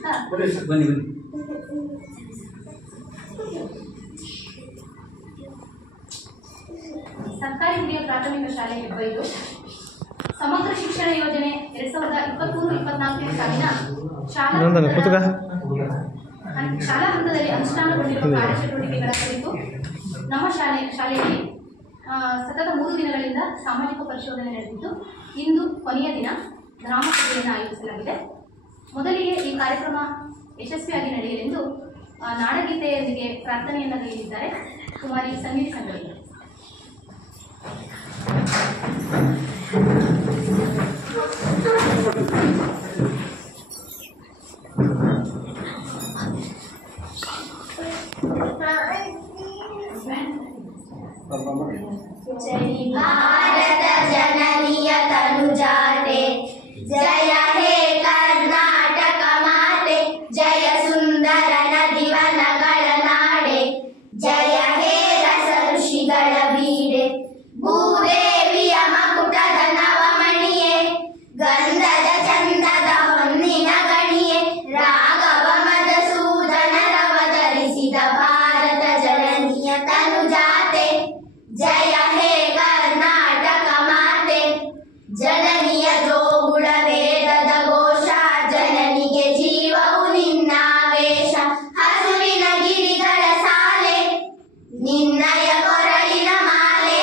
ತಿಳಿಸುತ್ತಾ ಬನ್ನಿ. ಸರ್ಕಾರಿ ಹಿರಿಯ ಪ್ರಾಥಮಿಕ ಶಾಲೆ ಹೆಬ್ಬೈಲು ಸಮಗ್ರ ಶಿಕ್ಷಣ ಯೋಜನೆ 2023-24 ಸಾಲಿನ ಶಾಲಾ ಹಂತದಲ್ಲಿ ಅನುಷ್ಠಾನಗೊಂಡಿರುವ ಕಾರ್ಯಚಟುವಟಿಕೆಗಳ ಕುರಿತು ನಮ್ಮ ಶಾಲೆಯಲ್ಲಿ ಸತತ 3 ದಿನಗಳಿಂದ ಸಾಮಾಜಿಕ ಪರಿಶೋಧನೆ ನಡೆದಿದ್ದು ಇಂದು ಕೊನೆಯ ದಿನ ಗ್ರಾಮ ಸಭೆಯನ್ನು ಆಯೋಜಿಸಲಾಗಿದೆ. ಮೊದಲಿಗೆ ಈ ಕಾರ್ಯಕ್ರಮ ಯಶಸ್ವಿಯಾಗಿ ನಡೆಯಲೆಂದು ನಾಡಗೀತೆಯೊಂದಿಗೆ ಪ್ರಾರ್ಥನೆಯನ್ನು ಗೈದಿದ್ದಾರೆ ಕುಮಾರಿ ಸಂಗೀತ ಸಂಗಡಿ. जय भारत जननीय तनुजाते, जय हे कर्नाटक माते, जय सुंदर नदिवनಗಳ ನಾಡೆ, जय हे रस ಋಷಿಗಳ ಬೀಡೆ, ಭೂದೇವಿಯ ಮಕುಟದ ನವಮಣಿಯೇ, ಗಂಧದ ಚಂದದ ಹೊನ್ನಿನ ಗಣಿಯೇ, ರಾಘವ ಮಧುಸೂದನರವತರಿಸಿದ ಭಾರತ ಜನನಿಯ ತನುಜಾತೆ, जय हे कर्नाटक माते, जननिय जोगुಳ ವೇದದ ಘೋಷ, ಜನನಿಗೆ ಜೀವವು ನಿನ್ನಾವೇಶ, ಹಸುರಿನ ಗಿರಿಗಳ ಸಾಲೆ ನಿನ್ನಯ ಕೊರಳಿನ ಮಾಲೆ,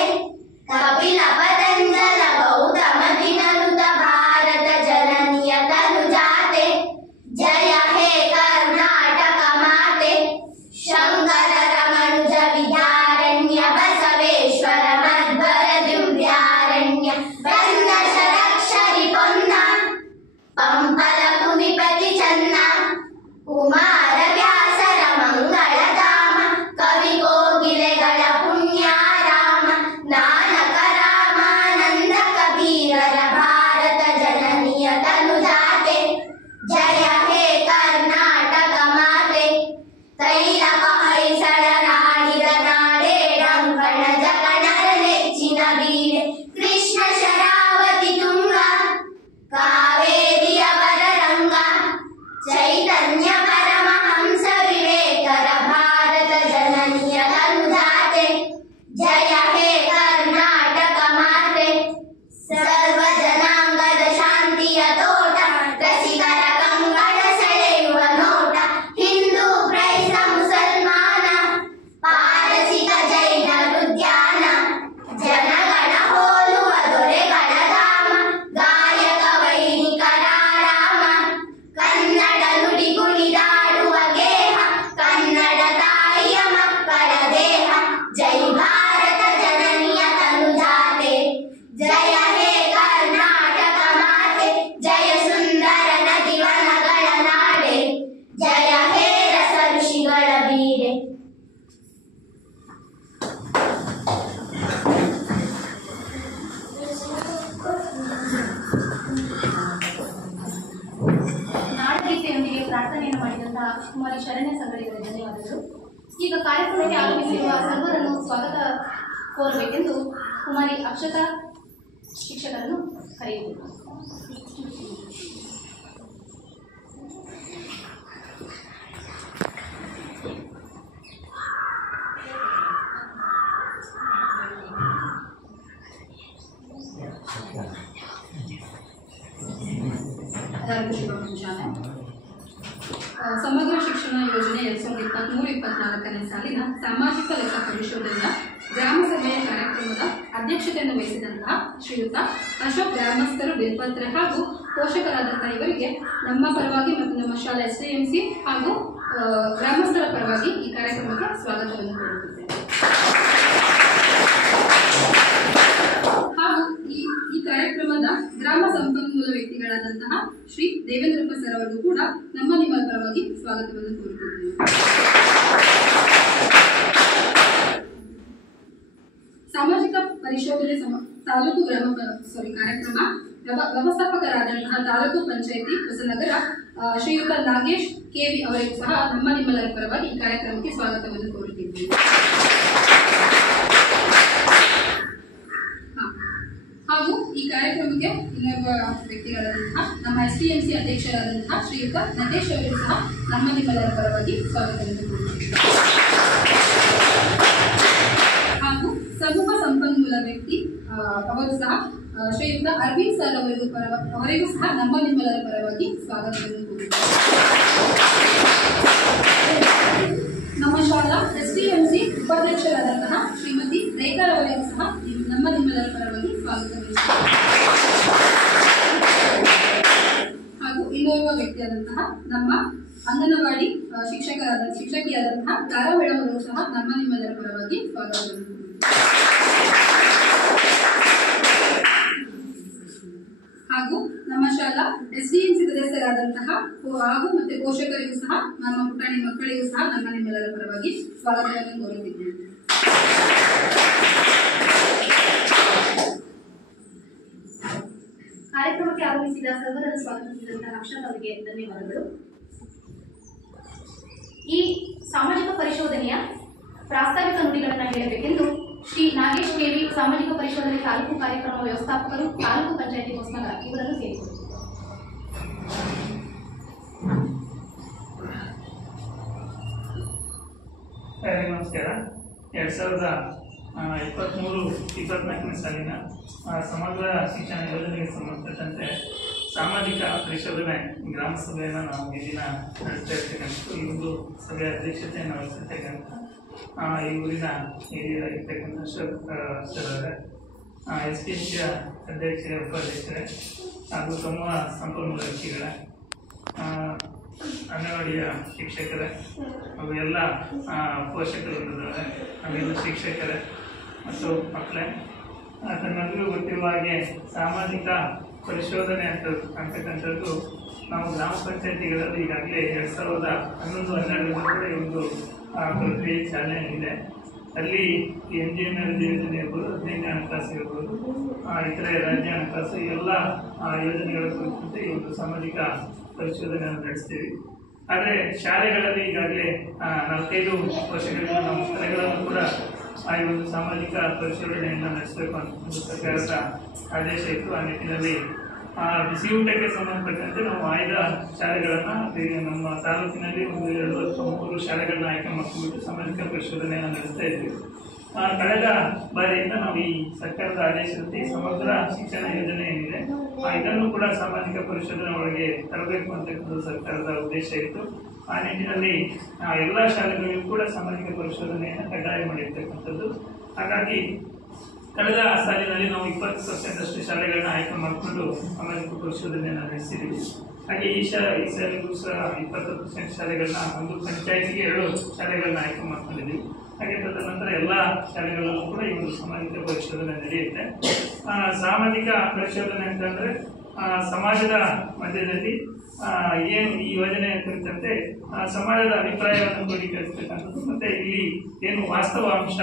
ಕಪಿಲ ಪತಂಜಲ ಗೌತಮ ದಿನನುತ ಭಾರತ ಜನನಿಯ ತನುಜಾತೆ, जय हे कर्नाटक माते, ಶಂಕರ ರಮಣುಜ ವಿದ್ಯಾರಣ್ಯ ಬಸವೇಶ್ವರ ಮಧ್ವರ ದಿವ್ಯಾರಣ್ಯ ಬಂದ ಷಡಕ್ಷರಿ ಪೊನ್ನ ಪಂಪಲ ಕುಮಿಪತಿ ಚನ್ನ, ಕುಮಾರ ವ್ಯಾಸರ ಮಂಗಳಧಾಮ, ಕವಿ ಕೋಗಿಲೆಗಳ ಪುಣ್ಯಾರಾಮ, ನಾನಕ ರಾಮಾನಂದ ಕಬೀರರ ಭಾರತ ಜನನಿಯ ತನುಜಾತೆ, जय हे कर्नाटक माते, ತೈಲಕ ಹೊಯ್ಸಳರಾಡಿದ ನಾಡೆ, ರಂಗಣ ಜಕಣರ ನೆಚ್ಚಿನ ಬೀಡೆ, ಕೃಷ್ಣ ಶರಾವತಿ ತುಂಗ ಕಾವೇರಿಯವರ ರಂಗ, ಚೈತನ್ಯ ಪರಮಹಂಸ ವಿವೇಕರ ಭಾರತ ಜನನಿಯ ತನುಜಾತೆ, जय हे कर्नाटक माते, ಸರ್ವ ಜನಾಂಗದ ಶಾಂತಿಯ ತೋಟ, ರಸಿಕರ ಕಂಗಳ ಸೆಳೆಯುವ ನೋಟ, ಹಿಂದೂ ಕ್ರೈಸ್ತ ಮುಸಲ್ಮಾನ ಪಾರಸಿಕ ಜೈನರ ಉದ್ಯಾನ, ಜನಗಣ ಹೋಲುವ ದೊರೆಗಳ ಧಾಮ, ಗಾಯಕ ವೈಣಿಕರ ಆರಾಮ, ಕನ್ನಡ ನುಡಿ ಕುಣಿದಾಡುವ ಗೇಹ, ಕನ್ನಡ ತಾಯಿಯ ಮಕ್ಕಳ ದೇಹ, ಜೈ ಭಾರತ ಜನನಿಯ ತನುಜಾತೆ, जय हे कर्नाटक माते, जय सुंदर नदिवनಗಳ ನಾಡೆ, जय हे ರಸ ಋಷಿಗಳ ಬೀಡೆ. ನಾಡಗೀತೆಯೊಂದಿಗೆ ಪ್ರಾರ್ಥನೆಯನ್ನು ಮಾಡಿದಂತಹ ಕುಮಾರಿ ಶರಣ್ಯ ಸಂಗಡಿಗರಿಗೆ ಧನ್ಯವಾದಗಳು. ಈಗ ಕಾರ್ಯಕ್ರಮಕ್ಕೆ ಆಗಮಿಸಿರುವ ಸರ್ವರನ್ನು ಸ್ವಾಗತ ಕೋರಬೇಕೆಂದು ಕುಮಾರಿ ಅಕ್ಷತಾ ಶಿಕ್ಷಕರನ್ನು ಕರೆಯುವುದು. ಸಮಗ್ರ ಶಿಕ್ಷಣ ಯೋಜನೆ 2023-24 ಸಾಲಿನ ಸಾಮಾಜಿಕ ಲೆಕ್ಕ ಪರಿಶೋಧನೆಯ ಗ್ರಾಮ ಸಭೆಯ ಕಾರ್ಯಕ್ರಮದ ಅಧ್ಯಕ್ಷತೆಯನ್ನು ವಹಿಸಿದಂತಹ ಶ್ರೀಯುತ ಅಶೋಕ್ ಗ್ರಾಮಸ್ಥರು ಬಿಲ್ಪತ್ರೆ ಹಾಗೂ ಪೋಷಕರಾದಂತಹ ಇವರಿಗೆ ನಮ್ಮ ಪರವಾಗಿ ಮತ್ತು ನಮ್ಮ ಶಾಲಾ SDMC ಹಾಗೂ ಗ್ರಾಮಸ್ಥರ ಪರವಾಗಿ ಈ ಕಾರ್ಯಕ್ರಮಕ್ಕೆ ಸ್ವಾಗತವನ್ನು ಕೋರುತ್ತಿದ್ದೇವೆ. ಹಾಗೂ ಈ ಕಾರ್ಯಕ್ರಮದ ಗ್ರಾಮ ಸಂಪನ್ಮೂಲ ವ್ಯಕ್ತಿಗಳಾದಂತಹ ಶ್ರೀ ದೇವೇಂದ್ರಪ್ಪ ಸರ್ ಅವರಿಗೂ ಕೂಡ ನಿಮ್ಮ ಪರವಾಗಿ ಸ್ವಾಗತವನ್ನು ಕೋರುತ್ತಿದ್ದೇವೆ. ಸಾಮಾಜಿಕ ಪರಿಶೋಧನೆ ತಾಲೂಕು ಕಾರ್ಯಕ್ರಮ ವ್ಯವಸ್ಥಾಪಕರಾದಂತಹ ತಾಲೂಕು ಪಂಚಾಯಿತಿ ಹೊಸನಗರ ಶ್ರೀಯುತ ನಾಗೇಶ್ ಕೆವಿ ಅವರಿಗೂ ಸಹ ನಿಮ್ಮೆಲ್ಲರ ಪರವಾಗಿ ಈ ಕಾರ್ಯಕ್ರಮಕ್ಕೆ ಸ್ವಾಗತವನ್ನು ಕೋರುತ್ತಿದ್ದೇವೆ. ಹಾಗೂ ಈ ಕಾರ್ಯಕ್ರಮಕ್ಕೆ ಇನ್ನೊಬ್ಬ ವ್ಯಕ್ತಿಗಳಾದಂತಹ ನಮ್ಮ STMC ಅಧ್ಯಕ್ಷರಾದಂತಹ ಶ್ರೀಯುತ ನಟೇಶ್ ಅವರಿಗೂ ಸಹ ನಮ್ಮ ನಿಮ್ಮೆಲ್ಲರ ಪರವಾಗಿ ಸ್ವಾಗತವನ್ನು ಕೋರುತ್ತೇವೆ. ಹಾಗೂ ಸಮೂಹ ಸಂಪನ್ಮೂಲ ವ್ಯಕ್ತಿ ಅವರು ಸಹ ಶ್ರೀಯುತ ಅರವಿಂದ್ ಸರ್ ಅವರಿಗೂ ಸಹ ನಮ್ಮ ನಿಮ್ಮೆಲ್ಲರ ಪರವಾಗಿ ಸ್ವಾಗತವನ್ನು ಕೋರುತ್ತೇವೆ. ನಮ್ಮ ಶಾಲಾ STMC ಉಪಾಧ್ಯಕ್ಷರಾದಂತಹ ಶ್ರೀಮತಿ ರೇಖಾ ಅವರಿಗೂ ಸಹ ನಮ್ಮ ನಿಮ್ಮೆಲ್ಲರ ಪರವಾಗಿ ಸ್ವಾಗತವನ್ನು ಹಾಗೂ ಇನ್ನೋರ್ವ ವ್ಯಕ್ತಿಯಾದಂತಹ ನಮ್ಮ ಅಂಗನವಾಡಿ ಶಿಕ್ಷಕಿಯಾದಂತಹ ತಾರಾ ಮೇಡಮ್ ಅವರು ಸಹ ನಮ್ಮ ನಿಮ್ಮೆಲ್ಲರ ಪರವಾಗಿ ಸ್ವಾಗತವನ್ನು ಹಾಗೂ ನಮ್ಮ ಶಾಲಾ SDMC ಸದಸ್ಯರಾದಂತಹ ಹಾಗೂ ಮತ್ತೆ ಪೋಷಕರಿಗೂ ಸಹ ನಮ್ಮ ಪುಟಾಣಿ ಮಕ್ಕಳಿಗೂ ಸಹ ನಮ್ಮ ನಿಮ್ಮೆಲ್ಲರ ಪರವಾಗಿ ಸ್ವಾಗತವನ್ನು ಕೋರುತ್ತಿದ್ದೇನೆ. ಕಾರ್ಯಕ್ರಮಕ್ಕೆ ಆಗಮಿಸಿದ ಸರ್ವರನ್ನು ಸ್ವಾಗತಿಸಿದಂತಹ ಅಕ್ಷತಾ ಅವರಿಗೆ ಧನ್ಯವಾದಗಳು. ಈ ಸಾಮಾಜಿಕ ಪರಿಶೋಧನೆಯ ಪ್ರಾಸ್ತಾವಿಕ ನುಡಿಗಳನ್ನು ಹೇಳಬೇಕೆಂದು ಶ್ರೀ ನಾಗೇಶ್ ಕೆವಿ ಸಾಮಾಜಿಕ ಪರಿಶೋಧನೆ ತಾಲೂಕು ಕಾರ್ಯಕ್ರಮ ವ್ಯವಸ್ಥಾಪಕರು ತಾಲೂಕು ಪಂಚಾಯತಿ ಹೊಸನಗರ ಇವರನ್ನು ಸೇರಿದರು. ನಮಸ್ಕಾರ. 2023-24ನೇ ಸಾಲಿನ ಸಮಗ್ರ ಶಿಕ್ಷಣ ಯೋಜನೆಗೆ ಸಂಬಂಧಪಟ್ಟಂತೆ ಸಾಮಾಜಿಕ ಪರಿಶೋಧನೆ ಗ್ರಾಮ ಸಭೆಯನ್ನು ನಾವು ಈ ದಿನ ನಡೆಸ್ತಾ ಇರ್ತಕ್ಕಂಥದ್ದು. ಈ ಒಂದು ಸಭೆಯ ಅಧ್ಯಕ್ಷತೆಯನ್ನು ವಹಿಸಿರ್ತಕ್ಕಂಥ ಈ ಊರಿನ ಹಿರಿಯರಾಗಿರ್ತಕ್ಕಂಥ ಅಶೋಕ್ ಸರ್ ಅವರೇ, STMC ಅಧ್ಯಕ್ಷರೇ, ಉಪಾಧ್ಯಕ್ಷರೇ ಹಾಗೂ ಸಮೂಹ ಸಂಪನ್ಮೂಲ ವ್ಯಕ್ತಿಗಳೇ, ಅಂಗನವಾಡಿಯ ಶಿಕ್ಷಕರೇ ಹಾಗೂ ಎಲ್ಲ ಪೋಷಕರು ಹಾಗೆಲ್ಲ ಶಿಕ್ಷಕರೇ ಮತ್ತು ಮಕ್ಕಳೇ, ತಮ್ಮೆಲ್ಲರಿಗೂ ಗೊತ್ತಿರುವ ಹಾಗೆ ಸಾಮಾಜಿಕ ಪರಿಶೋಧನೆ ಅಂತಕ್ಕಂಥದ್ದು ನಾವು ಗ್ರಾಮ ಪಂಚಾಯತಿಗಳಲ್ಲಿ ಈಗಾಗಲೇ 2011-12 ಒಂದು ಪ್ರಕ್ರಿಯೆ ಚಾಲನೆಯಾಗಿದೆ. ಅಲ್ಲಿ NGNRG ಯೋಜನೆ ಇರ್ಬೋದು, 15ನೇ ಹಣಕಾಸು ಇರ್ಬೋದು, ಇತರೆ ರಾಜ್ಯ ಹಣಕಾಸು ಎಲ್ಲ ಯೋಜನೆಗಳ ಕುರಿತಂತೆ ಈ ಒಂದು ಸಾಮಾಜಿಕ ಪರಿಶೋಧನೆಯನ್ನು ನಡೆಸ್ತೀವಿ. ಆದರೆ ಶಾಲೆಗಳಲ್ಲಿ ಈಗಾಗಲೇ 4-5 ವರ್ಷಗಳಿಂದ ನಾವು ಸ್ಥಳಗಳನ್ನು ಕೂಡ ಈ ಒಂದು ಸಾಮಾಜಿಕ ಪರಿಶೋಧನೆಯನ್ನು ನಡೆಸಬೇಕು ಅಂತ ಒಂದು ಸರ್ಕಾರದ ಆದೇಶ ಇತ್ತು. ಆ ನಿಟ್ಟಿನಲ್ಲಿ ಬಿಸಿ ಊಟಕ್ಕೆ ಸಂಬಂಧಪಟ್ಟಂತೆ ನಾವು ಆಯ್ದ ಶಾಲೆಗಳನ್ನು ನಮ್ಮ ತಾಲೂಕಿನಲ್ಲಿ 123 ಶಾಲೆಗಳನ್ನ ಆಯ್ಕೆ ಮಾಡಿಕೊಂಡು ಸಾಮಾಜಿಕ ಪರಿಶೋಧನೆಯನ್ನು ನಡೆಸ್ತಾ ಇದ್ವಿ. ಕಳೆದ ಬಾರಿಯಿಂದ ನಾವು ಈ ಸರ್ಕಾರದ ಆದೇಶದಂತೆ ಸಮಗ್ರ ಶಿಕ್ಷಣ ಯೋಜನೆ ಏನಿದೆ ಇದನ್ನು ಕೂಡ ಸಾಮಾಜಿಕ ಪರಿಶೋಧನೆ ಒಳಗೆ ತರಬೇಕು ಅಂತಕ್ಕಂಥ ಸರ್ಕಾರದ ಉದ್ದೇಶ ಇತ್ತು. ಆ ನಿಟ್ಟಿನಲ್ಲಿ ಎಲ್ಲ ಶಾಲೆಗಳಿಗೂ ಕೂಡ ಸಾಮಾಜಿಕ ಪರಿಶೋಧನೆಯನ್ನು ಕಡ್ಡಾಯ ಮಾಡಿರ್ತಕ್ಕಂಥದ್ದು. ಹಾಗಾಗಿ ಕಳೆದ ಸಾಲಿನಲ್ಲಿ ನಾವು 20% ಶಾಲೆಗಳನ್ನ ಆಯ್ಕೆ ಮಾಡಿಕೊಂಡು ಸಾಮಾಜಿಕ ಪರಿಶೋಧನೆಯನ್ನು ನಡೆಸಿದ್ದೀವಿ. ಹಾಗೆ ಈ ಸಾಲಿಗೂ ಸಹ 20% ಶಾಲೆಗಳನ್ನ, ಒಂದು ಪಂಚಾಯತಿಗೆ 2 ಶಾಲೆಗಳನ್ನ ಆಯ್ಕೆ ಮಾಡ್ಕೊಂಡಿದ್ದೀವಿ. ಹಾಗೆ ತದನಂತರ ಎಲ್ಲ ಶಾಲೆಗಳಲ್ಲೂ ಕೂಡ ಈ ಒಂದು ಸಾಮಾಜಿಕ ಪರಿಶೋಧನೆ ನಡೆಯುತ್ತೆ. ಸಾಮಾಜಿಕ ಪರಿಶೋಧನೆ ಅಂತಂದ್ರೆ ಸಮಾಜದ ಮಧ್ಯದಲ್ಲಿ ಏನು ಈ ಯೋಜನೆ ಕುರಿತಂತೆ ಸಮಾಜದ ಅಭಿಪ್ರಾಯವನ್ನು ಕ್ರೋಢೀಕರಿಸತಕ್ಕಂಥದ್ದು, ಮತ್ತೆ ಇಲ್ಲಿ ಏನು ವಾಸ್ತವ ಅಂಶ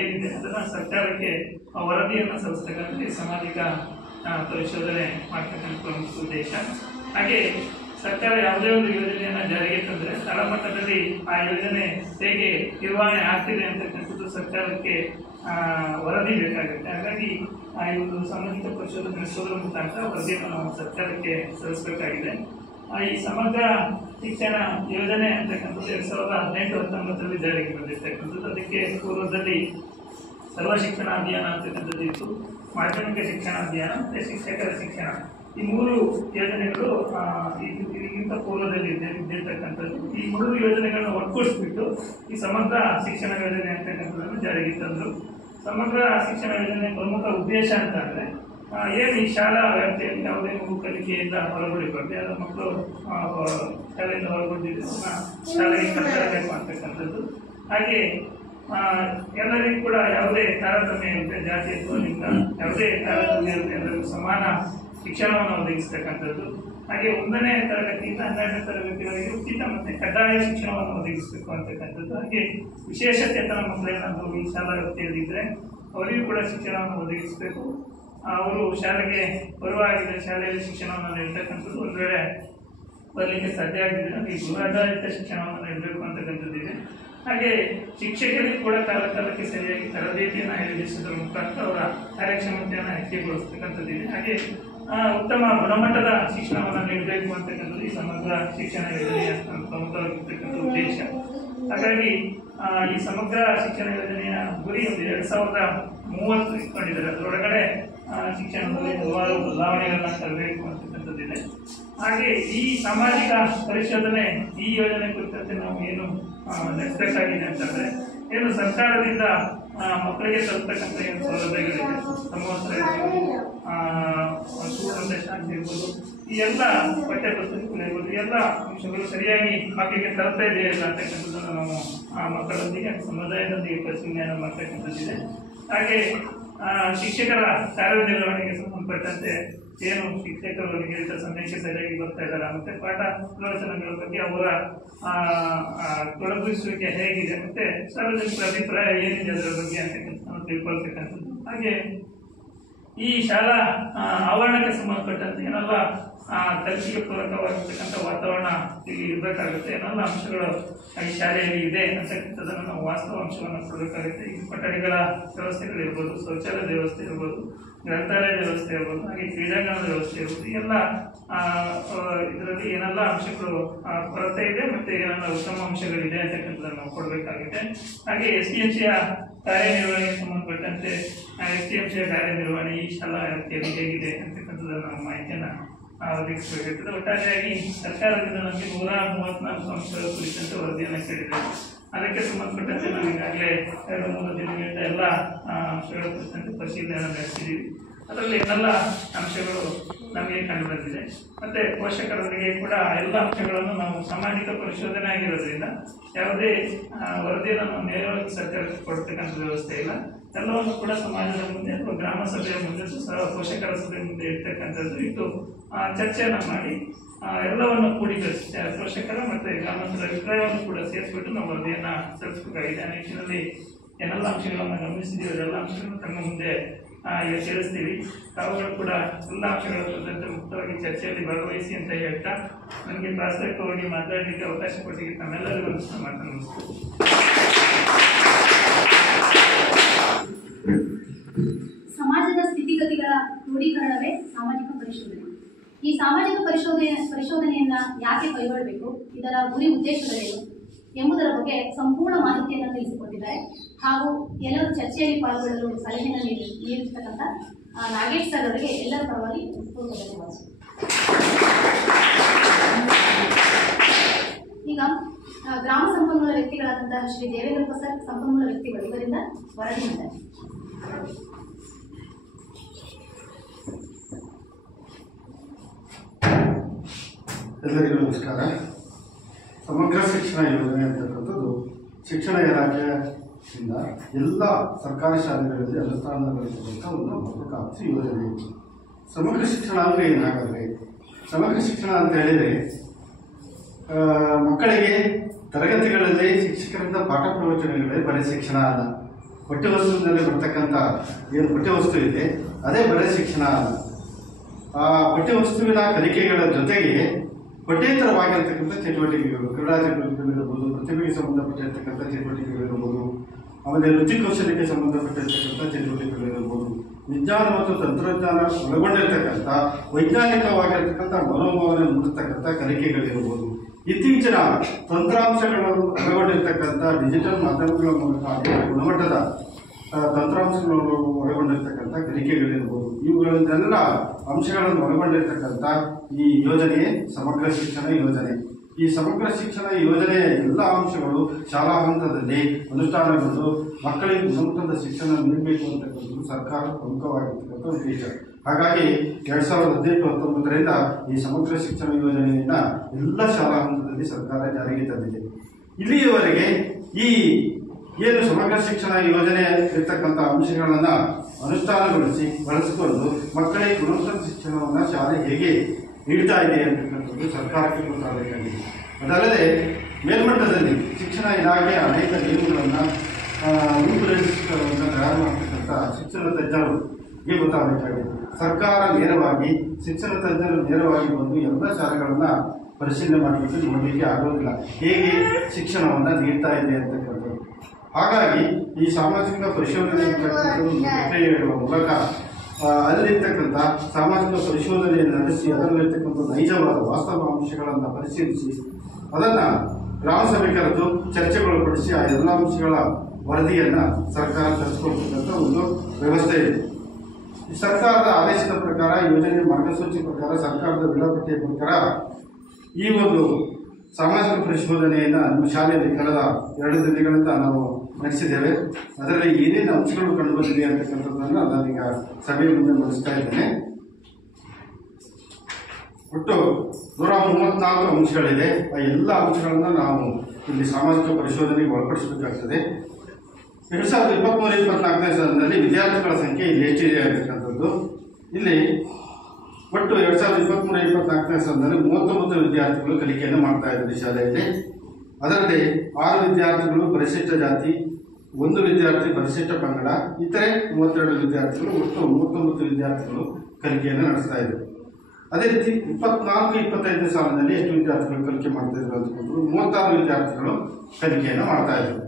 ಏನಿದೆ ಅದನ್ನ ಸರ್ಕಾರಕ್ಕೆ ವರದಿಯನ್ನು ಸಲ್ಲಿಸ್ತಕ್ಕಂಥ ಸಾಮಾಜಿಕ ಪರಿಶೋಧನೆ ಮಾಡ್ತಕ್ಕಂಥ ಪ್ರಮುಖ ಉದ್ದೇಶ. ಹಾಗೆ ಸರ್ಕಾರ ಯಾವುದೇ ಒಂದು ಯೋಜನೆಯನ್ನು ಜಾರಿಗೆ ತಂದರೆ ತಳಮಟ್ಟದಲ್ಲಿ ಆ ಯೋಜನೆ ಹೇಗೆ ನಿರ್ವಹಣೆ ಆಗ್ತಿದೆ ಅಂತಕ್ಕಂಥದ್ದು ಸರ್ಕಾರಕ್ಕೆ ವರದಿ ಬೇಕಾಗುತ್ತೆ. ಹಾಗಾಗಿ ಈ ಒಂದು ಸಾಮಾಜಿಕ ಪರಿಶೋಧನೆ ನಡೆಸೋದ್ರ ಮುಖಾಂತರ ವರದಿಯನ್ನು ನಾವು ಸರ್ಕಾರಕ್ಕೆ ಸಲ್ಲಿಸಬೇಕಾಗಿದೆ. ಈ ಸಮಗ್ರ ಶಿಕ್ಷಣ ಯೋಜನೆ ಅಂತಕ್ಕಂಥದ್ದು 2018-19 ಜಾರಿಗೆ ಬಂದಿರ್ತಕ್ಕಂಥದ್ದು. ಅದಕ್ಕೆ ಪೂರ್ವದಲ್ಲಿ ಸರ್ವ ಶಿಕ್ಷಣ ಅಭಿಯಾನ ಅಂತಕ್ಕಂಥದ್ದು ಇತ್ತು, ಮಾಧ್ಯಮಿಕ ಶಿಕ್ಷಣ ಅಭಿಯಾನ ಮತ್ತು ಶಿಕ್ಷಕರ ಶಿಕ್ಷಣ. ಈ 3 ಯೋಜನೆಗಳು ಇದಕ್ಕಿಂತ ಪೂರ್ವದಲ್ಲಿ ಇದ್ದಿರ್ತಕ್ಕಂಥದ್ದು. ಈ 3 ಯೋಜನೆಗಳನ್ನ ಒಟ್ಟುಗೂಡಿಸ್ಬಿಟ್ಟು ಈ ಸಮಗ್ರ ಶಿಕ್ಷಣ ಯೋಜನೆ ಅಂತಕ್ಕಂಥದ್ದನ್ನು ಜಾರಿಗೆ ತಂದರು. ಸಮಗ್ರ ಶಿಕ್ಷಣ ಯೋಜನೆ ಪ್ರಮುಖ ಉದ್ದೇಶ ಅಂತ ಅಂದರೆ ಏನು ಈ ಶಾಲಾ ವ್ಯಾಪ್ತಿಯಲ್ಲಿ ಯಾವುದೇ ಮಗು ಕಲಿಕೆಯಿಂದ ಹೊರಗುಳಿಬಾರ್ದು, ಯಾರ ಮಕ್ಕಳು ಶಾಲೆಯಿಂದ ಹೊರಗುಳಿದಿದ್ದು ಶಾಲೆಗೆ ಕರೆತರಬೇಕು ಅಂತಕ್ಕಂಥದ್ದು. ಹಾಗೆ ಎಲ್ಲರಿಗೂ ಕೂಡ ಯಾವುದೇ ತಾರತಮ್ಯ ಇರುತ್ತೆ, ಜಾತಿ ಅಥವಾ ಲಿಂಗ ಯಾವುದೇ ತಾರತಮ್ಯ ಇರುತ್ತೆ, ಎಲ್ಲರಿಗೂ ಸಮಾನ ಶಿಕ್ಷಣವನ್ನು ಒದಗಿಸ್ತಕ್ಕಂಥದ್ದು. ಹಾಗೆ 1ನೇ ತರಗತಿಯಿಂದ 12ನೇ ತರಗತಿವರೆಗೆ ಉಚಿತ ಮತ್ತು ಕಡ್ಡಾಯ ಶಿಕ್ಷಣವನ್ನು ಒದಗಿಸಬೇಕು ಅಂತಕ್ಕಂಥದ್ದು. ಹಾಗೆ ವಿಶೇಷಚೇತನ ಮಕ್ಕಳೇನಾದರೂ ಈ ಶಾಲಾ ವ್ಯಾಪ್ತಿಯಲ್ಲಿದ್ದರೆ ಅವರಿಗೂ ಕೂಡ ಶಿಕ್ಷಣವನ್ನು ಒದಗಿಸಬೇಕು. ಅವರು ಶಾಲೆಗೆ ಬರುವಾಗಿದ್ದರೆ ಶಾಲೆಯಲ್ಲಿ ಶಿಕ್ಷಣವನ್ನು ನೀಡತಕ್ಕಂಥದ್ದು. ಒಂದು ವೇಳೆ ಬರಲಿಕ್ಕೆ ಸಾಧ್ಯ ಆಗಿದ್ದರೆ ಈ ಗೃಹಾಧಾರಿತ ಶಿಕ್ಷಣವನ್ನು ನೀಡಬೇಕು ಅಂತಕ್ಕಂಥದ್ದಿದೆ. ಹಾಗೆ ಶಿಕ್ಷಕರಿಗೆ ಕೂಡ ಕಾಲಕ್ಕೆ ಸರಿಯಾಗಿ ತರಬೇತಿಯನ್ನು ಆಯೋಜಿಸುವುದರ ಮುಖಾಂತರ ಅವರ ಕಾರ್ಯಕ್ಷಮತೆಯನ್ನು ಹೆಚ್ಚಿಗೊಳಿಸ್ತಕ್ಕಂಥದ್ದಿದೆ. ಹಾಗೆ ಉತ್ತಮ ಗುಣಮಟ್ಟದ ಶಿಕ್ಷಣವನ್ನು ನೀಡಬೇಕು ಅಂತಕ್ಕಂಥದ್ದು ಈ ಸಮಗ್ರ ಶಿಕ್ಷಣ ಯೋಜನೆಯ ಪ್ರಮುಖವಾಗಿರ್ತಕ್ಕಂಥ ಉದ್ದೇಶ. ಹಾಗಾಗಿ ಈ ಸಮಗ್ರ ಶಿಕ್ಷಣ ಯೋಜನೆಯ ಗುರಿ ಒಂದು 2030 ಇಟ್ಕೊಂಡಿದ್ದಾರೆ. ಅದರೊಳಗಡೆ ಶಿಕ್ಷಣದಲ್ಲಿ ಹಲವಾರು ಬದಲಾವಣೆಗಳನ್ನ ತರಬೇಕು ಅಂತಕ್ಕಂಥದ್ದಿದೆ. ಹಾಗೆ ಈ ಸಾಮಾಜಿಕ ಪರಿಶೋಧನೆ ಈ ಯೋಜನೆ ಕುರಿತಂತೆ ನಾವು ಏನು ನಡೆಸಬೇಕಾಗಿದೆ ಅಂತಂದ್ರೆ, ಏನು ಸರ್ಕಾರದಿಂದ ಮಕ್ಕಳಿಗೆ ತಲುಪತಕ್ಕಂಥ ಏನು ಸೌಲಭ್ಯಗಳಿದೆ, ಸಮವಸ್ತ್ರ ಇರ್ಬೋದು, ಶಾಂತಿ ಇರ್ಬೋದು, ಈ ಎಲ್ಲ ಪಠ್ಯಪುಸ್ತಕಗಳು ಇರ್ಬೋದು, ಈ ಎಲ್ಲ ಅಂಶಗಳು ಸರಿಯಾಗಿ ಮಕ್ಕಳಿಗೆ ತಲುಪ್ತಾ ಇದೆಯಾ ಇಲ್ಲ ಅಂತಕ್ಕಂಥದ್ದನ್ನು ನಾವು ಮಕ್ಕಳೊಂದಿಗೆ ಸಮುದಾಯದೊಂದಿಗೆ ಪರಿಶೀಲನೆಯನ್ನು ಮಾಡ್ತಕ್ಕಂಥದ್ದಿದೆ. ಹಾಗೆ ಶಿಕ್ಷಕರ ಕಾರ್ಯನಿರ್ವಹಣೆಗೆ ಸಂಬಂಧಪಟ್ಟಂತೆ ಏನು ಶಿಕ್ಷಕರು ನಿಗದಿತ ಸಮಯಕ್ಕೆ ಸರಿಯಾಗಿ ಬರ್ತಾ ಇದ್ದಾರೆ, ಮತ್ತೆ ಪಾಠ ಪ್ರವಚನಗಳ ಬಗ್ಗೆ ಅವರ ತೊಡಗಿಸುವಿಕೆ ಹೇಗಿದೆ, ಮತ್ತೆ ಸಾರ್ವಜನಿಕರ ಅಭಿಪ್ರಾಯ ಏನಿದೆ ಅದರ ಬಗ್ಗೆ ಅಂತ ತಿಳ್ಕೊಳ್ತಕ್ಕಂಥದ್ದು. ಹಾಗೆ ಈ ಶಾಲಾ ಆವರಣಕ್ಕೆ ಸಂಬಂಧಪಟ್ಟಂತೆ ಏನೆಲ್ಲ ಕಲಿಕೆಗೆ ಪೂರಕವಾಗಿರ್ತಕ್ಕಂಥ ವಾತಾವರಣ ಇಲ್ಲಿ ಇರಬೇಕಾಗುತ್ತೆ, ಏನೆಲ್ಲ ಅಂಶಗಳು ಈ ಶಾಲೆಯಲ್ಲಿ ಇದೆ ಅಂತಕ್ಕಂಥದ್ದನ್ನು ನಾವು ವಾಸ್ತವ ಅಂಶವನ್ನು ಕೊಡಬೇಕಾಗುತ್ತೆ. ಈ ಕೊಠಡಿಗಳ ವ್ಯವಸ್ಥೆಗಳಿರ್ಬೋದು, ಶೌಚಾಲಯದ ವ್ಯವಸ್ಥೆ ಇರ್ಬೋದು, ಗ್ರಂಥಾಲಯದ ವ್ಯವಸ್ಥೆ ಇರ್ಬೋದು, ಹಾಗೆ ಕ್ರೀಡಾಂಗಣದ ವ್ಯವಸ್ಥೆ ಇರ್ಬೋದು, ಎಲ್ಲ ಇದರಲ್ಲಿ ಏನೆಲ್ಲ ಅಂಶಗಳು ಕೊರತೆ ಇದೆ ಮತ್ತೆ ಏನೆಲ್ಲ ಉತ್ತಮ ಅಂಶಗಳಿದೆ ಅಂತಕ್ಕಂಥದ್ದನ್ನು ನಾವು ಕೊಡಬೇಕಾಗಿದೆ. ಹಾಗೆ STMCಯ ಕಾರ್ಯನಿರ್ವಹಣೆಗೆ ಸಂಬಂಧಪಟ್ಟಂತೆ STMCಯ ಕಾರ್ಯನಿರ್ವಹಣೆ ಈ ಶಾಲಾ ವ್ಯಾಪ್ತಿಯಲ್ಲಿ ಹೇಗಿದೆ ಅಂತಕ್ಕಂಥದ್ದನ್ನು ನಾವು ಮಾಹಿತಿಯನ್ನು ಒದಗಿಸಬೇಕಾಗುತ್ತದೆ. ಒಟ್ಟಾರೆಯಾಗಿ ಸರ್ಕಾರದಿಂದ ನಮಗೆ 134 ಅಂಶಗಳ ಕುರಿತಂತೆ ವರದಿಯನ್ನು ಕೇಳಿದೆ. ಅದಕ್ಕೆ ಸಂಬಂಧಪಟ್ಟಂತೆ ನಾವು ಈಗಾಗಲೇ 2-3 ದಿನಗಳಿಂದ ಎಲ್ಲ ಅಂಶಗಳ ಕುರಿತಂತೆ ಪರಿಶೀಲನೆಯನ್ನು ನಡೆಸಿದ್ದೀವಿ. ಅದರಲ್ಲಿ ಏನೆಲ್ಲ ಅಂಶಗಳು ನಮಗೆ ಕಂಡು ಬಂದಿದೆ, ಮತ್ತೆ ಪೋಷಕರೊಂದಿಗೆ ಕೂಡ ಎಲ್ಲ ಅಂಶಗಳನ್ನು ನಾವು ಸಾಮಾಜಿಕ ಪರಿಶೋಧನೆ ಆಗಿರೋದ್ರಿಂದ ಯಾವುದೇ ವರದಿಯನ್ನು ನಾವು ನೇರವಾಗಿ ಸರ್ಕಾರಕ್ಕೆ ಕೊಡ್ತಕ್ಕಂಥ ವ್ಯವಸ್ಥೆ ಇಲ್ಲ. ಎಲ್ಲವನ್ನು ಕೂಡ ಸಮಾಜದ ಮುಂದೆ ಅಥವಾ ಗ್ರಾಮ ಸಭೆಯ ಮುಂದೆ ಪೋಷಕರ ಸಭೆ ಮುಂದೆ ಇರ್ತಕ್ಕಂಥದ್ದು ಇಟ್ಟು ಚರ್ಚೆಯನ್ನು ಮಾಡಿ ಎಲ್ಲವನ್ನು ಕೂಡಿಕರಿಸಿ ಪೋಷಕರ ಮತ್ತು ಗ್ರಾಮಸ್ಥರ ಅಭಿಪ್ರಾಯವನ್ನು ಕೂಡ ಸೇರಿಸ್ಬಿಟ್ಟು ನಾವು ವರದಿಯನ್ನು ಸಲ್ಲಿಸಬೇಕಾಗಿದೆ. ಆ ನಿಟ್ಟಿನಲ್ಲಿ ಏನೆಲ್ಲ ಅಂಶಗಳನ್ನು ಗಮನಿಸಿದ್ದೀವಿ ಅದೆಲ್ಲ ಅಂಶಗಳನ್ನು ತಮ್ಮ ಮುಂದೆ ತಿಳಿಸ್ತೀವಿ. ತಾವುಗಳು ಕೂಡ ಎಲ್ಲ ಅಂಶಗಳ ಕುರಿತಂತೆ ಮುಕ್ತವಾಗಿ ಚರ್ಚೆಯಲ್ಲಿ ಭಾಗವಹಿಸಿ ಅಂತ ಹೇಳ್ತಾ ನನಗೆ ಪ್ರಾಸ್ತಾವಿಕವಾಗಿ ಮಾತಾಡಲಿಕ್ಕೆ ಅವಕಾಶ ಕೊಟ್ಟಿಗೆ ತಮ್ಮೆಲ್ಲರಿಗೂ ಮಾತನ್ನು ಸಮಾಜದ ಸ್ಥಿತಿಗತಿಗಳ ಕ್ರೋಢೀಕರಣವೇ ಸಾಮಾಜಿಕ ಪರಿಶೋಧನೆ. ಈ ಸಾಮಾಜಿಕ ಪರಿಶೋಧನೆಯನ್ನ ಯಾಕೆ ಕೈಗೊಳ್ಳಬೇಕು, ಇದರ ಗುರಿ ಉದ್ದೇಶಗಳೇನು ಎಂಬುದರ ಬಗ್ಗೆ ಸಂಪೂರ್ಣ ಮಾಹಿತಿಯನ್ನು ತಿಳಿಸಿಕೊಟ್ಟಿದ್ದಾರೆ. ಹಾಗೂ ಎಲ್ಲರೂ ಚರ್ಚೆಯಲ್ಲಿ ಪಾಲ್ಗೊಳ್ಳಲು ಸಲಹೆಯನ್ನು ನೀಡಿರ್ತಕ್ಕಂಥ ನಾಗೇಶ್ ಸರ್ ಅವರಿಗೆ ಎಲ್ಲರ ಪರವಾಗಿ ಧನ್ಯವಾದ. ಈಗ ಗ್ರಾಮ ಸಂಪನ್ಮೂಲ ವ್ಯಕ್ತಿಗಳಾದಂತಹ ಶ್ರೀ ದೇವೇಂದ್ರಪ್ಪ ಸರ್ ಸಂಪನ್ಮೂಲ ವ್ಯಕ್ತಿಗಳು ಇವರಿಂದ ವರದಿ ಮಾಡಿದ್ದಾರೆ. ಎಲ್ಲರಿಗೂ ನಮಸ್ಕಾರ. ಸಮಗ್ರ ಶಿಕ್ಷಣ ಯೋಜನೆ ಅಂತಕ್ಕಂಥದ್ದು ಶಿಕ್ಷಣ ಇಲಾಖೆಯಿಂದ ಎಲ್ಲ ಸರ್ಕಾರಿ ಶಾಲೆಗಳಲ್ಲಿ ಅನುಷ್ಠಾನಗೊಳಿಸಬೇಕ ಒಂದು ಮಹತ್ವಾಕಾಂಕ್ಷಿ ಯೋಜನೆ. ಸಮಗ್ರ ಶಿಕ್ಷಣ ಅಂದರೆ ಏನಾಗಲ್ಲ. ಸಮಗ್ರ ಶಿಕ್ಷಣ ಅಂತ ಹೇಳಿದರೆ ಮಕ್ಕಳಿಗೆ ತರಗತಿಗಳಲ್ಲಿ ಶಿಕ್ಷಕರಿಂದ ಪಾಠ ಪ್ರವಚನಗಳೇ ಬರೀ ಶಿಕ್ಷಣ ಅಲ್ಲ. ಪಠ್ಯವಸ್ತುವಿನಲ್ಲಿ ಬರ್ತಕ್ಕಂಥ ಏನು ಪಠ್ಯವಸ್ತು ಇದೆ ಅದೇ ಬರೀ ಶಿಕ್ಷಣ ಅಲ್ಲ. ಆ ಪಠ್ಯವಸ್ತುವಿನ ಕಲಿಕೆಗಳ ಜೊತೆಗೆ ಪಠ್ಯೇತರವಾಗಿರ್ತಕ್ಕಂಥ ಚಟುವಟಿಕೆಗಳು, ಕ್ರೀಡಾ ಚಟುವಟಿಕೆಗಳಿರ್ಬೋದು, ಪ್ರತಿಭೆಗೆ ಸಂಬಂಧಪಟ್ಟಿರ್ತಕ್ಕಂಥ ಚಟುವಟಿಕೆಗಳಿರ್ಬೋದು, ಆಮೇಲೆ ರುಚಿ ಕೌಶಲ್ಯಕ್ಕೆ ಸಂಬಂಧಪಟ್ಟಿರ್ತಕ್ಕಂಥ ಚಟುವಟಿಕೆಗಳಿರ್ಬೋದು, ವಿಜ್ಞಾನ ಮತ್ತು ತಂತ್ರಜ್ಞಾನ ಒಳಗೊಂಡಿರ್ತಕ್ಕಂಥ ವೈಜ್ಞಾನಿಕವಾಗಿರ್ತಕ್ಕಂಥ ಮನೋಭಾವನೆ ಮೂಡಿಸ್ತಕ್ಕಂಥ ಕಲಿಕೆಗಳಿರ್ಬೋದು, ಇತ್ತೀಚಿನ ತಂತ್ರಾಂಶಗಳನ್ನು ಒಳಗೊಂಡಿರ್ತಕ್ಕಂಥ ಡಿಜಿಟಲ್ ಮಾಧ್ಯಮಗಳ ಮೂಲಕ ಅನೇಕ ಗುಣಮಟ್ಟದ ತಂತ್ರಾಂಶಗಳನ್ನು ಒಳಗೊಂಡಿರ್ತಕ್ಕಂಥ ಕಲಿಕೆಗಳಿರ್ಬೋದು, ಇವುಗಳನ್ನೆಲ್ಲ ಅಂಶಗಳನ್ನು ಒಳಗೊಂಡಿರ್ತಕ್ಕಂಥ ಈ ಯೋಜನೆಯೇ ಸಮಗ್ರ ಶಿಕ್ಷಣ ಯೋಜನೆ. ಈ ಸಮಗ್ರ ಶಿಕ್ಷಣ ಯೋಜನೆಯ ಎಲ್ಲ ಅಂಶಗಳು ಶಾಲಾ ಹಂತದಲ್ಲಿ ಅನುಷ್ಠಾನಗೊಂಡು ಮಕ್ಕಳಿಗೆ ಗುಣಮಟ್ಟದ ಶಿಕ್ಷಣ ನೀಡಬೇಕು ಅಂತಕ್ಕಂಥದ್ದು ಸರ್ಕಾರ ಪ್ರಮುಖವಾಗಿರ್ತಕ್ಕಂಥ ಉದ್ದೇಶ. ಹಾಗಾಗಿ 2018-19ರಿಂದ ಈ ಸಮಗ್ರ ಶಿಕ್ಷಣ ಯೋಜನೆಯನ್ನು ಎಲ್ಲ ಶಾಲಾ ಹಂತದಲ್ಲಿ ಸರ್ಕಾರ ಜಾರಿಗೆ ತಂದಿದೆ. ಇಲ್ಲಿಯವರೆಗೆ ಈ ಏನು ಸಮಗ್ರ ಶಿಕ್ಷಣ ಯೋಜನೆ ಇರ್ತಕ್ಕಂಥ ಅಂಶಗಳನ್ನು ಅನುಷ್ಠಾನಗೊಳಿಸಿ ಬಳಸಿಕೊಂಡು ಮಕ್ಕಳಿಗೆ ಗುಣಮಟ್ಟದ ಶಿಕ್ಷಣವನ್ನು ಶಾಲೆ ಹೇಗೆ ನೀಡ್ತಾ ಇದೆ ಅಂತಕ್ಕಂಥದ್ದು ಸರ್ಕಾರಕ್ಕೆ ಗೊತ್ತಾಗಬೇಕಾಗಿದೆ. ಅದಲ್ಲದೆ ಮೇಲ್ಮಟ್ಟದಲ್ಲಿ ಶಿಕ್ಷಣ ಇಲಾಖೆಯ ಅನೇಕ ನಿಯಮಗಳನ್ನು ರೂಪುರೇಷೆಗಳನ್ನು ತಯಾರು ಮಾಡತಕ್ಕಂಥ ಶಿಕ್ಷಣ ತಜ್ಞರಿಗೆ ಗೊತ್ತಾಗಬೇಕಾಗಿದೆ. ಸರ್ಕಾರ ನೇರವಾಗಿ ಶಿಕ್ಷಣ ತಜ್ಞರು ನೇರವಾಗಿ ಬಂದು ಎಲ್ಲ ಶಾಲೆಗಳನ್ನು ಪರಿಶೀಲನೆ ಮಾಡಲಿಕ್ಕೆ ನೋಡಲಿಕ್ಕೆ ಆಗೋದಿಲ್ಲ ಹೇಗೆ ಶಿಕ್ಷಣವನ್ನು ನೀಡ್ತಾ ಇದೆ ಅಂತಕ್ಕಂಥದ್ದು. ಹಾಗಾಗಿ ಈ ಸಾಮಾಜಿಕ ಪರಿಶೋಧನೆ ಪ್ರಕ್ರಿಯೆಗಳ ಮೂಲಕ ಅಲ್ಲಿರ್ತಕ್ಕಂಥ ಸಾಮಾಜಿಕ ಪರಿಶೋಧನೆಯನ್ನು ನಡೆಸಿ ಅದರಲ್ಲಿರ್ತಕ್ಕಂಥ ನೈಜವಾದ ವಾಸ್ತವ ಅಂಶಗಳನ್ನು ಪರಿಶೀಲಿಸಿ ಅದನ್ನು ಗ್ರಾಮ ಸಭೆ ಕರೆದು ಚರ್ಚೆಗೊಳಪಡಿಸಿ ಆ ಎಲ್ಲ ಅಂಶಗಳ ವರದಿಯನ್ನು ಸರ್ಕಾರ ತರಿಸಿಕೊಳ್ತಕ್ಕಂಥ ಒಂದು ವ್ಯವಸ್ಥೆ ಇದೆ. ಈ ಸರ್ಕಾರದ ಆದೇಶದ ಪ್ರಕಾರ, ಯೋಜನೆ ಮಾರ್ಗಸೂಚಿ ಪ್ರಕಾರ, ಸರ್ಕಾರದ ವೇಳಾಪಟ್ಟಿಯ ಪ್ರಕಾರ ಈ ಒಂದು ಸಾಮಾಜಿಕ ಪರಿಶೋಧನೆಯನ್ನು ನಮ್ಮ ಶಾಲೆಯಲ್ಲಿ ಕಳೆದ 2 ದಿನಗಳಿಂದ ನಾವು ನಡೆಸಿದ್ದೇವೆ. ಅದರಲ್ಲಿ ಏನೇನು ಅಂಶಗಳು ಕಂಡುಬಂದಿದೆ ಅಂತಕ್ಕಂಥದ್ದನ್ನು ನಾನೀಗ ಸಭೆಯ ಮುಂದೆ ಮಂಡಿಸ್ತಾ ಇದ್ದೇನೆ. ಒಟ್ಟು 134 ಅಂಶಗಳಿದೆ. ಆ ಎಲ್ಲ ಅಂಶಗಳನ್ನು ನಾವು ಇಲ್ಲಿ ಸಾಮಾಜಿಕ ಪರಿಶೋಧನೆಗೆ ಒಳಪಡಿಸಬೇಕಾಗ್ತದೆ. 2023-24ನೇ ಸಾಲಿನಲ್ಲಿ ವಿದ್ಯಾರ್ಥಿಗಳ ಸಂಖ್ಯೆ ಇಲ್ಲಿ ಎಷ್ಟಿದೆ ಅಂತಕ್ಕಂಥದ್ದು. ಇಲ್ಲಿ ಒಟ್ಟು 2023-24ನೇ ಸಾಲಿನಲ್ಲಿ 39 ವಿದ್ಯಾರ್ಥಿಗಳು ಕಲಿಕೆಯನ್ನು ಮಾಡ್ತಾ ಇದ್ದಾರೆ ಶಾಲೆಯಲ್ಲಿ. ಅದರಲ್ಲಿ 6 ವಿದ್ಯಾರ್ಥಿಗಳು ಪರಿಶಿಷ್ಟ ಜಾತಿ, 1 ವಿದ್ಯಾರ್ಥಿ ಪರಿಶಿಷ್ಟ ಪಂಗಡ, ಇತರೆ 32 ವಿದ್ಯಾರ್ಥಿಗಳು, ಒಟ್ಟು 39 ವಿದ್ಯಾರ್ಥಿಗಳು ಕಲಿಕೆಯನ್ನು ನಡೆಸ್ತಾ ಇದ್ದಾರೆ. ಅದೇ ರೀತಿ 24-25ನೇ ಸಾಲಿನಲ್ಲಿ ಎಷ್ಟು ವಿದ್ಯಾರ್ಥಿಗಳು ಕಲಿಕೆ ಮಾಡ್ತಾ ಇದ್ರು ಅಂತಕ್ಕಂಥದ್ದು 36 ವಿದ್ಯಾರ್ಥಿಗಳು ಕಲಿಕೆಯನ್ನು ಮಾಡ್ತಾ ಇದ್ದಾರೆ.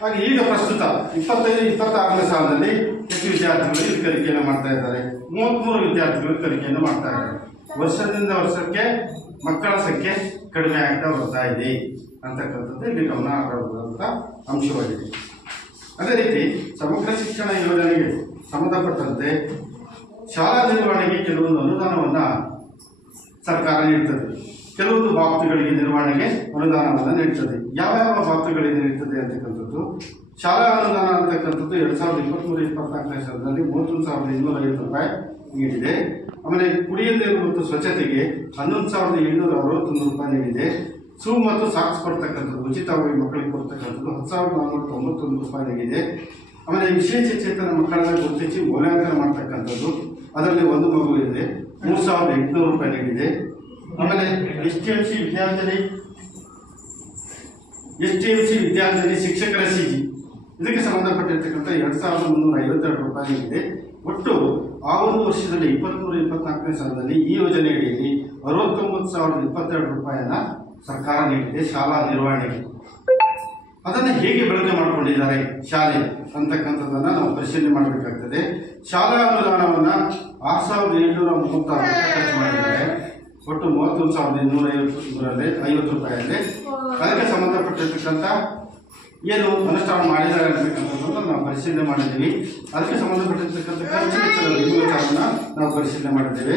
ಹಾಗೆ ಈಗ ಪ್ರಸ್ತುತ 25-26ನೇ ಸಾಲಿನಲ್ಲಿ ಎಷ್ಟು ವಿದ್ಯಾರ್ಥಿಗಳು ಈ ಕಲಿಕೆಯನ್ನು ಮಾಡ್ತಾ ಇದ್ದಾರೆ? 33 ವಿದ್ಯಾರ್ಥಿಗಳು ಕಲಿಕೆಯನ್ನು ಮಾಡ್ತಾ ಇದ್ದಾರೆ. ವರ್ಷದಿಂದ ವರ್ಷಕ್ಕೆ ಮಕ್ಕಳ ಸಂಖ್ಯೆ ಕಡಿಮೆ ಆಗ್ತಾ ಬರ್ತಾ ಇದೆ ಅಂತಕ್ಕಂಥದ್ದು ಇಲ್ಲಿ ಗಮನಾರ್ಹವಾದಂಥ ಅಂಶವಾಗಿದೆ. ಅದೇ ರೀತಿ ಸಮಗ್ರ ಶಿಕ್ಷಣ ಯೋಜನೆಗೆ ಸಂಬಂಧಪಟ್ಟಂತೆ ಶಾಲಾ ನಿರ್ವಹಣೆಗೆ ಕೆಲವೊಂದು ಅನುದಾನವನ್ನು ಸರ್ಕಾರ ನೀಡುತ್ತದೆ. ಕೆಲವೊಂದು ಬಾಬ್ತುಗಳಿಗೆ ನಿರ್ವಹಣೆಗೆ ಅನುದಾನವನ್ನು ನೀಡುತ್ತದೆ. ಯಾವ್ಯಾವ ಬಾಬ್ತುಗಳಿಗೆ ನೀಡುತ್ತದೆ ಅಂತಕ್ಕಂಥದ್ದು, ಶಾಲಾ ಅನುದಾನ ಅಂತಕ್ಕಂಥದ್ದು 2023-24ನೇ ಸಾಲಿನಲ್ಲಿ 31,250 ರೂಪಾಯಿ ನೀಡಿದೆ. ಆಮೇಲೆ ಕುಡಿಯುವ ನೀರು ಮತ್ತು ಸ್ವಚ್ಛತೆಗೆ 11,761 ರೂಪಾಯಿ ನೀಡಿದೆ. ಶೂ ಮತ್ತು ಸಾಕ್ಸ್ ಕೊಡ್ತಕ್ಕಂಥದ್ದು ಉಚಿತವಾಗಿ ಮಕ್ಕಳಿಗೆ ಕೊಡ್ತಕ್ಕಂಥದ್ದು 10,491 ರೂಪಾಯಿ ನೀಡಿದೆ. ಆಮೇಲೆ ವಿಶೇಷ ಚೇತನ ಮಕ್ಕಳನ್ನ ಗುರುತಿಸಿ ಮೌಲ್ಯಾಂಕನ ಮಾಡ್ತಕ್ಕಂಥದ್ದು, ಅದರಲ್ಲಿ 1 ಮಗು ಇದೆ, 3,800 ರೂಪಾಯಿ ನೀಡಿದೆ. ಆಮೇಲೆ ಎಸ್ಟಿಎಂಸಿ ವಿದ್ಯಾರ್ಥಿ ಶಿಕ್ಷಕರ ಸಿಜಿ ಇದಕ್ಕೆ ಸಂಬಂಧಪಟ್ಟಿರ್ತಕ್ಕಂಥ 2,352 ರೂಪಾಯಿ ನೀಡಿದೆ. ಒಟ್ಟು ಆ ಒಂದು ವರ್ಷದಲ್ಲಿ 23-24ನೇ ಸಾಲಿನಲ್ಲಿ ಈ ಯೋಜನೆ ಅಡಿಯಲ್ಲಿ 69,022 ರೂಪಾಯಿಯನ್ನು ಸರ್ಕಾರ ನೀಡಿದೆ ಶಾಲಾ ನಿರ್ವಹಣೆಗೆ. ಅದನ್ನು ಹೇಗೆ ಬಳಕೆ ಮಾಡಿಕೊಂಡಿದ್ದಾರೆ ಶಾಲೆ ಅಂತಕ್ಕಂಥದ್ದನ್ನು ನಾವು ಪರಿಶೀಲನೆ ಮಾಡಬೇಕಾಗ್ತದೆ. ಶಾಲಾ ಅನುದಾನವನ್ನು 6,736 ಖರ್ಚು ಮಾಡಿದ್ದಾರೆ. ಒಟ್ಟು 31,250 ರೂಪಾಯಿಯಲ್ಲಿ ಅದಕ್ಕೆ ಸಂಬಂಧಪಟ್ಟಿರ್ತಕ್ಕಂಥ ಏನು ಅನುಷ್ಠಾನ ಮಾಡಿದ್ದಾರೆ ಅಂತಕ್ಕಂಥದ್ದನ್ನು ನಾವು ಪರಿಶೀಲನೆ ಮಾಡಿದ್ದೀವಿ. ಅದಕ್ಕೆ ಸಂಬಂಧಪಟ್ಟಿರ್ತಕ್ಕಂಥ ಖರ್ಚು ವೆಚ್ಚದ ವಿಚಾರವನ್ನು ನಾವು ಪರಿಶೀಲನೆ ಮಾಡಿದ್ದೇವೆ.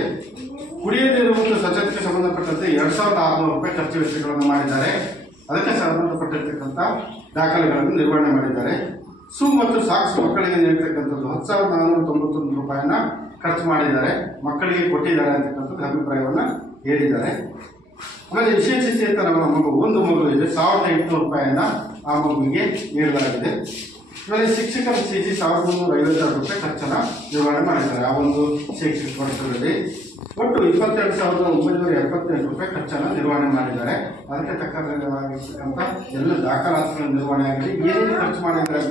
ಕುಡಿಯುವ ನೀರು ಮತ್ತು ಸ್ವಚ್ಛತೆಗೆ ಸಂಬಂಧಪಟ್ಟಂತೆ 2,600 ರೂಪಾಯಿ ಖರ್ಚು ವೆಚ್ಚಗಳನ್ನು ಮಾಡಿದ್ದಾರೆ. ಅದಕ್ಕೆ ಸಂಬಂಧಪಟ್ಟಿರ್ತಕ್ಕಂಥ ದಾಖಲೆಗಳನ್ನು ನಿರ್ವಹಣೆ ಮಾಡಿದ್ದಾರೆ. ಶೂ ಮತ್ತು ಸಾಕ್ಸ್ ಮಕ್ಕಳಿಗೆ ನೀಡತಕ್ಕಂಥದ್ದು 10,491 ರೂಪಾಯಿನ ಖರ್ಚು ಮಾಡಿದ್ದಾರೆ, ಮಕ್ಕಳಿಗೆ ಕೊಟ್ಟಿದ್ದಾರೆ ಅಂತಕ್ಕಂಥದ್ದು ಅಭಿಪ್ರಾಯವನ್ನು ಹೇಳಿದ್ದಾರೆ. ಆಮೇಲೆ ವಿಶೇಷ ಚೇತನ ಮಗು 1 ಮಗು ಇದೆ, 1,800 ರೂಪಾಯಿನ ಆ ಮಗುವಿಗೆ ನೀಡಲಾಗಿದೆ. ಆಮೇಲೆ ಶಿಕ್ಷಕರ ಸಿಜಿ 1,352 ರೂಪಾಯಿ ಖರ್ಚನ್ನು ನಿರ್ವಹಣೆ ಮಾಡಿದ್ದಾರೆ ಆ ಒಂದು ಶೈಕ್ಷಣಿಕ ವರ್ಷದಲ್ಲಿ. ಒಟ್ಟು 22,978 ರೂಪಾಯಿ ಖರ್ಚನ್ನು ನಿರ್ವಹಣೆ ಮಾಡಿದ್ದಾರೆ. ಅದಕ್ಕೆ ತಕ್ಕಂಥ ಎಲ್ಲ ದಾಖಲಾತಿಗಳ ನಿರ್ವಹಣೆ ಆಗಿದೆ. ಏನೇನು ಖರ್ಚು ಮಾಡಿದ್ದಾರೆ